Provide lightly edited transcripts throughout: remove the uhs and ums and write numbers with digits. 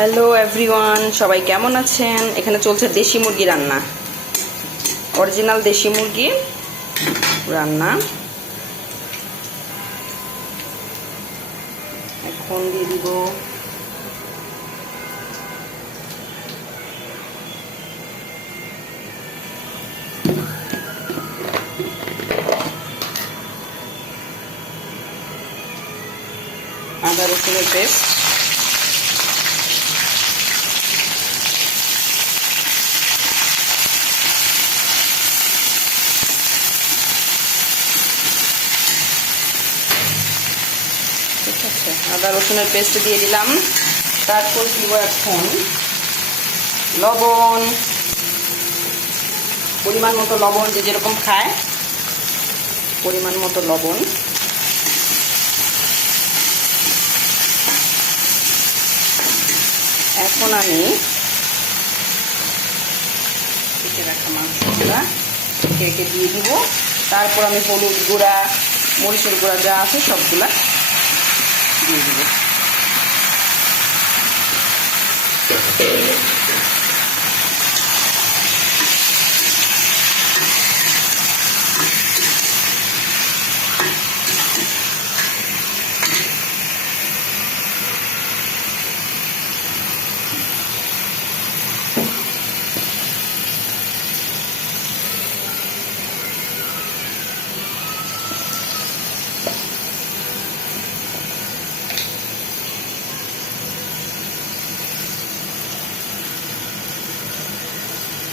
Hello everyone, সবাই কেমন আছেন? এখানে চলছে দেশি মুরগি রান্না, অরিজিনাল দেশি মুরগি রান্না। এখন দিয়ে দিব আদা রসুনের পেস্ট, ঠিক আছে। আদা রসুনের পেস্ট দিয়ে দিলাম। তারপর দিব এখন লবণ, পরিমাণ মতো লবণ, যে যেরকম খায় পরিমাণ মতো লবণ। এখন আমি কেটে রাখা মাংসগুলা একে দিয়ে দিব। তারপর আমি হলুদ গুঁড়া, মরিচের গুঁড়া যা আছে সবগুলা দিয়ে দিব।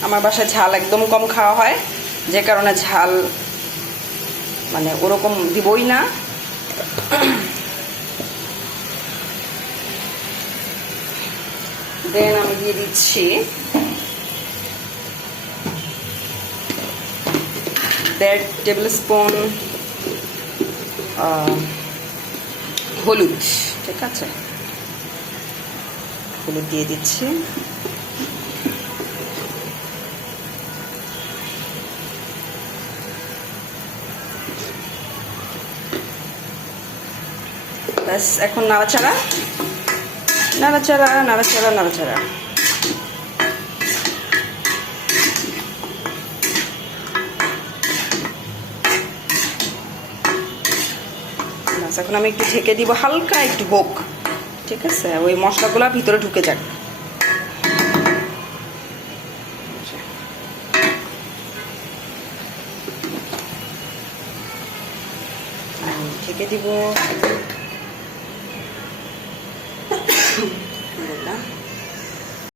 আমার বাসায় ঝাল একদম কম খাওয়া হয়, যে কারণে ঝাল মানে ওরকম দিবই না। দেন আমি দিয়ে দিচ্ছি 1.5 টেবিল স্পুন হলুদ। ঠিক আছে, হলুদ দিয়ে দিচ্ছি। ব্যাস, এখন নাড়াচাড়া নাড়াচাড়া নাড়াচাড়া নাড়াচাড়া। ব্যাস, এখন আমি একটু ঢেকে দিব, হালকা একটু হোক। ঠিক আছে, ওই মশলাগুলো ভিতরে ঢুকে যাক। ঢেকে দিব।